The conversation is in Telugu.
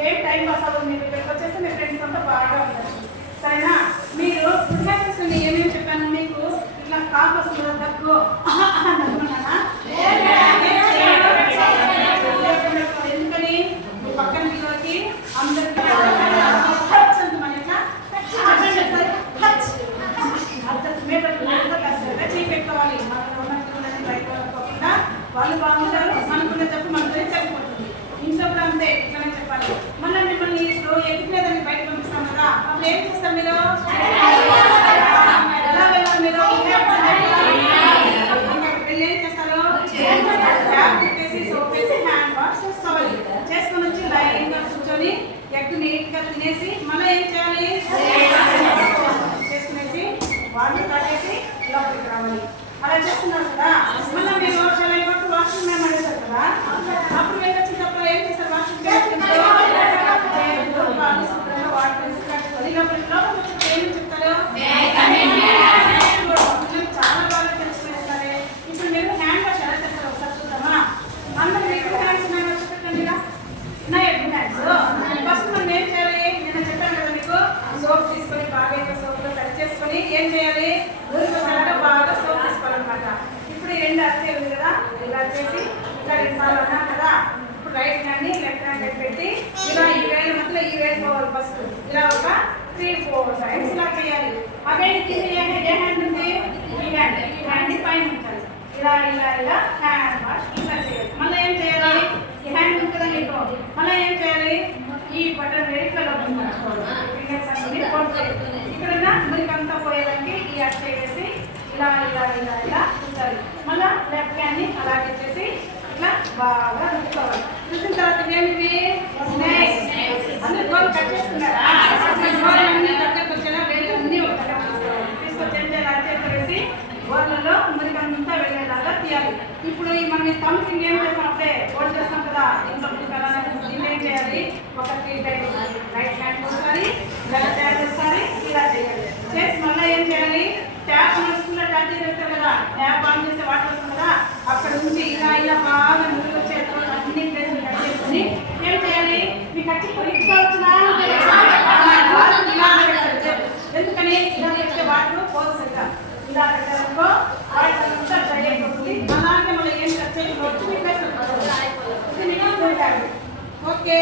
ఏ టైం అసలు మీరు ఇక్కడికి వచ్చేసి మీ ఫ్రెండ్స్ అంతా బాగా ఉండొచ్చు సరేనా? మీరు ఫుడ్ హ్యాబిట్స్ ఏమేమి చెప్పాను? మీకు ఇట్లా కాపు వస్తుంది తక్కువ చేసుకొని వచ్చి లైన్గా కూర్చొని ఎగ్ నీట్గా తినేసి మళ్ళీ ఏం చేయాలి చేసుకునేసి వాటర్ తాగేసి లోపలికి రావాలి అలా చేస్తున్నారు కదా మళ్ళీ మీరు చాలా ఇవ్వకు వాష్రూమ్ మేము అడిగారు కదా అప్పుడు వెళ్ళి వచ్చినప్పుడు ఏం చేస్తారు వాష్రూమ్ శుభ్రంగా వాటర్ వేసి కట్టుకొని లోపలికి లోపలికి వచ్చినప్పుడు ఏమి చెప్తారు పిల్లలు చాలా బాగా తెలుసుకునేస్తారే ఇప్పుడు మీరు హ్యాండ్ వాష్ ఎలా చేస్తారు ఒకసారి చూద్దామా అందరూ మీకు హ్యాండ్స్ ఉన్నాయి వచ్చి పెట్టండి ఇలా. ఉన్నాయి హ్యాండ్స్ ఫస్ట్ మనం ఏం చేయాలి నేను చెప్పాను కదా మీకు సోప్ తీసుకొని బాగా ఇంకా సోప్లో కట్ చేసుకొని ఏం చేయాలి ఊరికొచ్చాక బాగా సోప్ తీసుకోవాలన్నమాట. ఇప్పుడు ఈ అచ్చే ఉంది కదా ఇలా చేసి ఇలా రెండు అన్నా కదా ఇప్పుడు రైట్ హ్యాండ్ని లెఫ్ట్ హ్యాండ్ పెట్టి ఇలా ఈ వేలు మధ్యలో ఈ వేలు పోవాలి ఫస్ట్ ఇలా ఒక త్రీ ఫోర్ టైమ్స్ ఇలా చేయాలి. అదే కింద ఏ హ్యాండ్ ఉంది? ఈ హ్యాండ్ ఈ హ్యాండ్ పైన ఉంచాలి. ఇలా ఇలా ఇలా హ్యాండ్ వాష్ ఇలా చేయాలి. మళ్ళీ ఏం చేయాలి? ఈ హ్యాండ్ ఉంది కదా మీకు. మళ్ళీ ఏం చేయాలి? ఈ బటన్ ఇట్లా లోపల ఉంచుకోవాలి. ఫింగర్స్ అన్ని ఫోల్డ్ చేయాలి. ఉద్రికంతో పోయేదానికి ఈ అట్ చేసి ఇలా ఇలా ఇలా ఇలా ఉంటుంది మళ్ళీ లెఫ్ట్ హ్యాండ్ని అలాగే చేసి ఇట్లా బాగా రుక్కోవాలి చూసిన తర్వాత ఇవేమివి అందరు గోల్ కట్ దగ్గరకు తీసుకొచ్చి అలా చేసి గోళ్ళలో వెళ్ళేలాగా తీయాలి. ఇప్పుడు మనం తమ్స్ ఇంకేం చేస్తాం? అప్పుడే హోల్డ్ చేస్తాం కదా. ఇంట్లో మురికాలని ఏం చేయాలి? ఒక త్రీ టైమ్స్ రైట్ హ్యాండ్ ఒకసారి లెఫ్ట్ హ్యాండ్ ఒకసారి ఇలా చేయాలి. చేయాలి ట్యాప్ నడుస్తున్న ట్యాప్ చేస్తారు కదా ట్యాప్ ఆన్ చేస్తే వాటర్ వస్తుంది కదా అక్కడ నుంచి ఇలా ఇలా బాగా నీళ్ళు వచ్చే అన్ని ప్లేసులు కట్ చేసుకుని ఏం చేయాలి మీకు వచ్చి పొలిటికల్ వచ్చినా ఎందుకని ఇలా పెడితే వాటర్ పోతుంది ఇలా పెట్టాలనుకో వాటర్ అంతా డ్రై అయిపోతుంది అలాగే మనం ఏం కట్ చేయాలి వచ్చి మీకు ఓకే